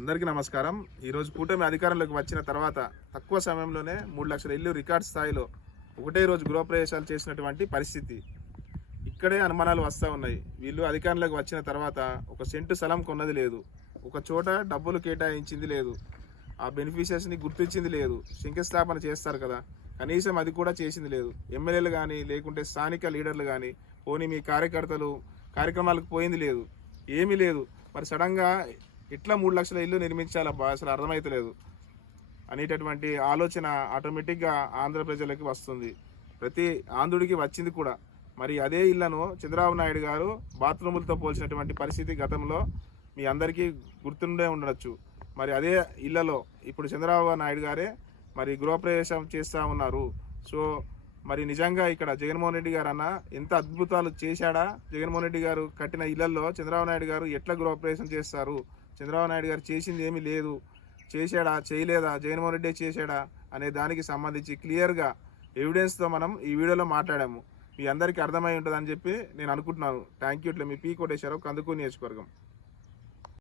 అందరికీ నమస్కారం. ఈరోజు కూటమి అధికారంలోకి వచ్చిన తర్వాత తక్కువ సమయంలోనే మూడు లక్షల ఇల్లు రికార్డ్ స్థాయిలో ఒకటే రోజు గృహప్రవేశాలు చేసినటువంటి పరిస్థితి. ఇక్కడే అనుమానాలు వస్తూ ఉన్నాయి. వీళ్ళు అధికారంలోకి వచ్చిన తర్వాత ఒక సెంటు స్థలం కొన్నది లేదు. ఒక చోట డబ్బులు కేటాయించింది లేదు. ఆ బెనిఫిషియర్స్ని గుర్తించింది లేదు. శంకుస్థాపన చేస్తారు కదా. కనీసం అది కూడా చేసింది లేదు. ఎమ్మెల్యేలు కానీ లేకుంటే స్థానిక లీడర్లు కానీ పోనీ మీ కార్యకర్తలు కార్యక్రమాలకు పోయింది లేదు. ఏమీ లేదు. మరి సడన్గా ఎట్లా మూడు లక్షల ఇల్లు నిర్మించాలబ్బా అసలు అర్థమైతలేదు. అనేటటువంటి ఆలోచన ఆటోమేటిక్గా ఆంధ్ర ప్రజలకి వస్తుంది. ప్రతి ఆంధ్రుడికి వచ్చింది కూడా. మరి అదే ఇళ్ళను చంద్రబాబు నాయుడు గారు బాత్రూములతో పోల్చినటువంటి పరిస్థితి గతంలో మీ అందరికీ గుర్తుండే ఉండొచ్చు. మరి అదే ఇళ్ళలో ఇప్పుడు చంద్రబాబు నాయుడు గారే మరి గృహప్రవేశం చేస్తూ ఉన్నారు. సో మరి నిజంగా ఇక్కడ జగన్మోహన్ రెడ్డి గారు అన్న ఎంత అద్భుతాలు చేశాడా? జగన్మోహన్ రెడ్డి గారు కట్టిన ఇళ్ళలో చంద్రబాబు నాయుడు గారు ఎట్లా గృహప్రవేశం చేస్తారు? చంద్రబాబు నాయుడు గారు చేసింది ఏమీ లేదు. చేశాడా? చేయలేదా? జగన్మోహన్ రెడ్డి చేశాడా? అనే దానికి సంబంధించి క్లియర్గా ఎవిడెన్స్తో మనం ఈ వీడియోలో మాట్లాడాము. మీ అందరికీ అర్థమై ఉంటుందని చెప్పి నేను అనుకుంటున్నాను. థ్యాంక్ యూ ఇట్లా మీ పీ కోటేశ్వరరావు కందుకూరు నియోజకవర్గం.